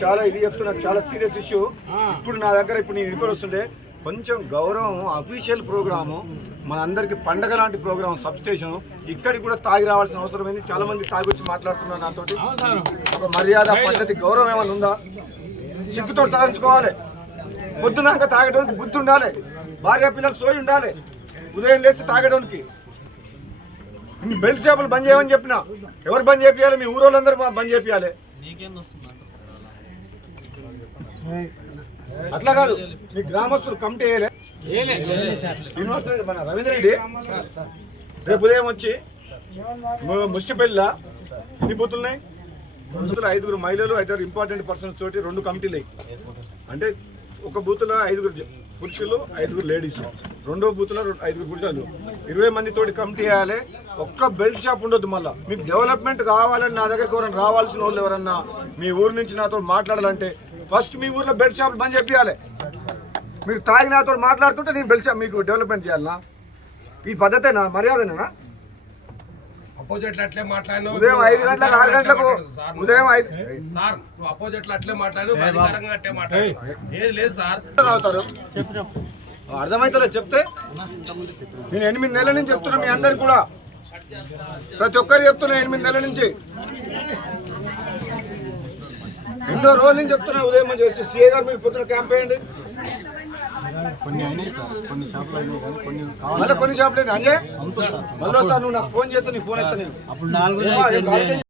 చాలా ఇది చెప్తున్నా, చాలా సీరియస్ ఇష్యూ. ఇప్పుడు నా దగ్గర ఇప్పుడు నేను ఇంటికి వస్తుంటే కొంచెం గౌరవం, అఫీషియల్ ప్రోగ్రాము, మన అందరికి పండగ లాంటి ప్రోగ్రామ్, సబ్ స్టేషన్, ఇక్కడికి కూడా తాగి రావాల్సిన అవసరం ఏంది? చాలా మంది తాగి వచ్చి మాట్లాడుతున్నారు నాతోటి. ఒక మర్యాద, పద్ధతి, గౌరవం ఏమైనా ఉందా? సిగ్గుతో తాగించుకోవాలి. పొద్దునాక తాగడానికి బుద్ధి ఉండాలి. భార్య పిల్లలు సోయి ఉండాలి. ఉదయం లేచి తాగడానికి. బెల్ట్ షాపులు బంద్ చేయమని చెప్పిన. ఎవరు బంద్ చేయాలి? మీ ఊరోళ్ళందరూ బంద్ చేయాలి. అట్లా కాదు, మీ గ్రామస్తులు కమిటీ వేయలే. శ్రీనివాస రెడ్డి, మన రవీంద్ర రెడ్డి రేపు ఉదయం వచ్చి ముష్టిపల్లిలో ఎన్ని బూతులున్నాయి? 5 మహిళలు, 5 ఇంపార్టెంట్ పర్సన్స్ తోటి 2 కమిటీలు. అంటే ఒక బూత్లో 5 పురుషులు, 5 లేడీస్, రెండో బూత్లో 5 పురుషులు, 20 మంది తోటి కమిటీ వేయాలి. ఒక్క బెల్ట్ షాప్ ఉండొద్దు. మళ్ళీ మీకు డెవలప్మెంట్ కావాలని నా దగ్గరికి ఎవరైనా రావాల్సిన వాళ్ళు ఎవరన్నా మీ ఊరు నుంచి నాతో మాట్లాడాలంటే ఫస్ట్ మీ ఊర్లో బెల్ట్ షాపులు బంద్ చేయాలి. మీరు తాగి నాతో మాట్లాడుతుంటే నేను బెల్ట్ షాప్ మీకు డెవలప్మెంట్ చేయాలనా? ఈ పద్ధతేనా? మర్యాదనేనా? ఉదయం 5 గంటలకు 6 గంటలకు ఉదయం 5 అవుతారు. అర్థమైతే చెప్తే నేను 8 నెలల నుంచి చెప్తున్నా. మీ అందరికి కూడా ప్రతి ఒక్కరు చెప్తున్నా. 8 నెలల నుంచి ఎన్నో రోజుల నుంచి చెప్తున్నా. ఉదయం చేసి సీఏ గారు మీరు పొద్దున క్యాంప్ వేయండి. మళ్ళీ కొన్ని షాపులు అంజయ్ మళ్ళీ సార్ నువ్వు నాకు ఫోన్ చేస్తే నీ ఫోన్ ఎత్తా నేను.